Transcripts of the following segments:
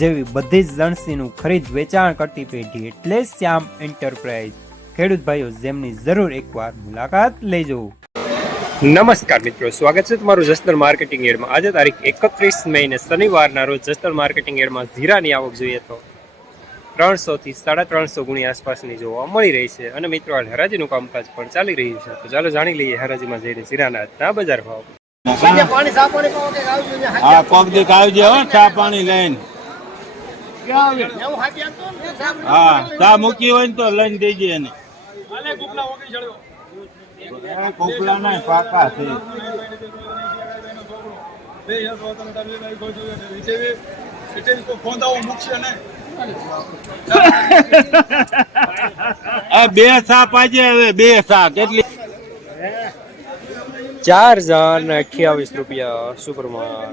જેવી બધી જ લણસીનું ખરીદ વેચાણ કરતી પેઢી એટલે શ્યામ એન્ટરપ્રાઇઝ. ખેડૂત ભાઈઓ જેમની જરૂર એકવાર મુલાકાત લેજો. નમસ્કાર મિત્રો સ્વાગત છે તમારું જસદણ માર્કેટિંગ એડમાં. આજે તારીખ એકત્રીસ મે ને શનિવારના રોજ જસદણ માર્કેટિંગ એડમાં જીરાની આવક જોઈએ તો ત્રણસો થી સાડા ત્રણસો ગુણી આસપાસની જોવા મળી રહી છે. અને મિત્રો હાલ હરાજીનું કામકાજ પણ ચાલી રહ્યું છે. તો ચાલો જાણી લઈએ હરાજીમાં જઈને જીરાના આજના બજાર ભાવ. પાણી ચા પાણી લઈને એવું હાથી આપતો ને સાફ હા તા મૂકી હોય ને તો લઈને દેજે એને. એ કોપલા ના પાકા છે. આ બે સા પાજે હવે બે સા કેટલી ચાર હજાર અઠ્યાવીસ રૂપિયા સુપરમાન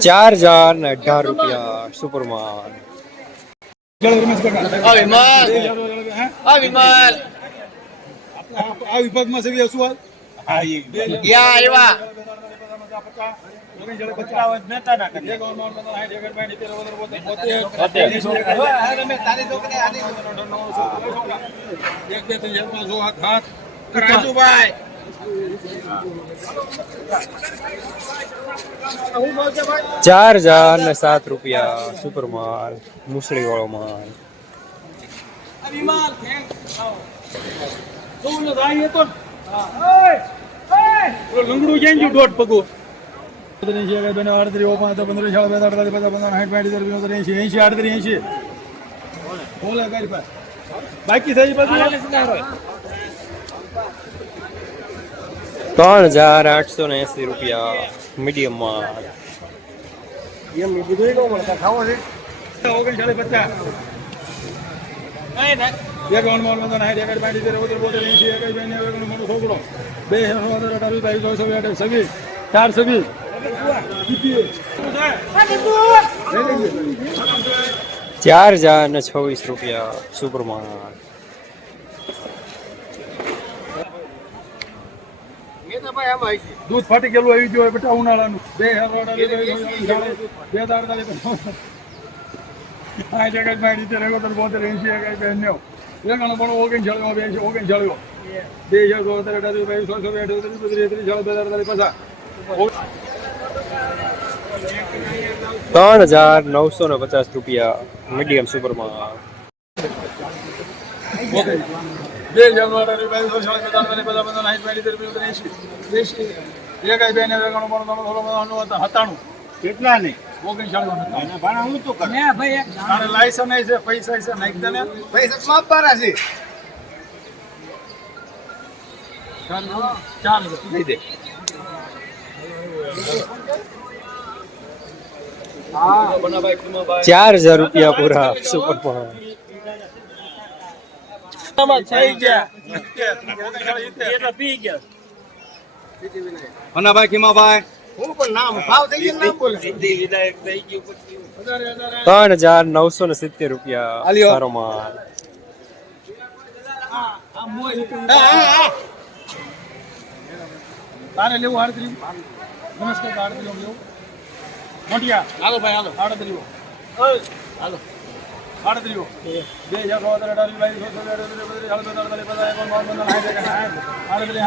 ચાર હજાર ને અઢાર રૂપિયા સુપરમાન આ વિભાગમાં છે શું હા ઈ યા એવા રાજુભાઈ ચાર હજાર ને સાત રૂપિયા સુપર માલ. મુસળી વાળો માલ લંગડું ક્યાં ગયું દોઢ પગું. એસી અગર બેનો આડત્રીસ ઓપન હતો પંદર શાળા બે અડતાલીસ પચાસ પંદર સાઠ પાંચ ત્રીસ પંદર એસી એસી આડત્રીસ એસી બોલે. બાકી થઈ બધું ત્રણ હજાર આઠસો ને એસી રૂપિયા મીડિયમમાં ચાર હજાર ને છવ્વીસ રૂપિયા એકડ પાંચ તેર ઓતેર બોતેર એસી એકડ બે નેવું એકનું મોટું છોકરો બે છસો અઢાર અઢાર બાવીસ ચોવીસ છવ્વીસ અઠાવીસ છવ્વીસ ચાર છવ્વીસ ચાર હજાર ને છવ્વીસ રૂપિયા સુપરમાન દૂધ ફાટી ગયેલું આવી ગયું હોય બેટા ઉનાળાનું. બે હજાર બે હજાર આ જગતમાં રીતે રેગોતર બોતેર એસી એકાઈ બે નેવ. એકાણું પણ ઓગણ છળ્યો બે એસી ઓગણ છળ્યો બે હજાર બોતેર અઢાર બાવીસ સો સો અઠાવીસ બત્રીસ ત્રીસ છ બે હજાર અડતાલીસ પચાસ. ત્રણ હજાર નવસો ને પચાસ રૂપિયા મીડિયમ સુપરમાન બે હજાર અઢાર બાવીસ સો છ બે હજાર અડતાલીસ પચાસ પંદર સાઠ પાંચ ત્રીસ બોતેર એસી એસી એકાઈ બે નેવ એકાણું પણ ત્રણ સોળ પંદર હતા હતાણું કેટલા ને? ને નહીં ચાર હજાર રૂપિયા પૂરા. સુપર અને ત્રણ હજાર નવસો ને સિત્તેર રૂપિયા આલ્યો. સારો માલ. તારે લેવું આડત્રીસ નમસ્કાર આડત્રીસ લેવું. મોટિયા. હાલો ભાઈ હાલો. આડત્રીસ હાલો. અઢાર અઢાર અઢાર અઢાર પચાસ સાઠ આડત્રીસ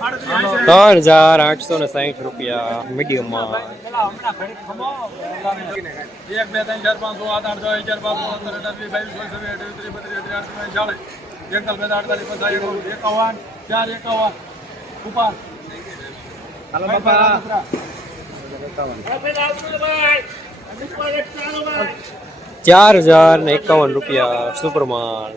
સાઠ ત્રણ હજાર આઠસો ને સાહીઠ રૂપિયા મીડિયમમાં. એક બે ત્રણ ચાર પાંચ છ આઠ આઠ દસ અગિયાર બાર પંદર અઢાર વીસ બાવીસ ચોવીસ અઠ્યાવીસ ત્રીસ બત્રીસ તેત્રીસ આડત્રીસ ચાલીસ. એકતાલ બે અડતાલીસ પચાસ એકાવન એકાવન ચાર એકાવન. ઉપર ચાર હજાર ને એકાવન રૂપિયા સુપરમાન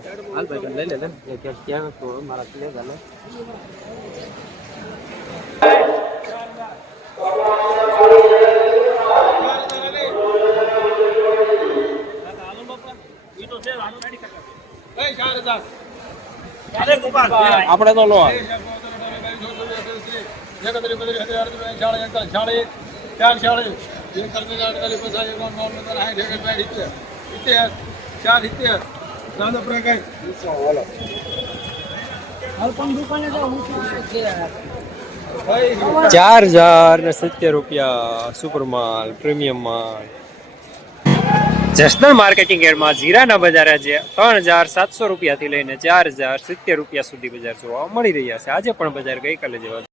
એ ચાર હજાર આપણે તો લો ચાર હજાર ને સિત્તેર રૂપિયા સુપરમાલ પ્રીમિયમ માલ. જસનલ માર્કેટિંગ એડમાં જીરાના બજાર આજે ત્રણ હજાર સાતસો રૂપિયાથી લઈને ચાર હજાર સિત્તેર રૂપિયા સુધી બજાર જોવા મળી રહ્યા છે. આજે પણ બજાર ગઈકાલે જેવા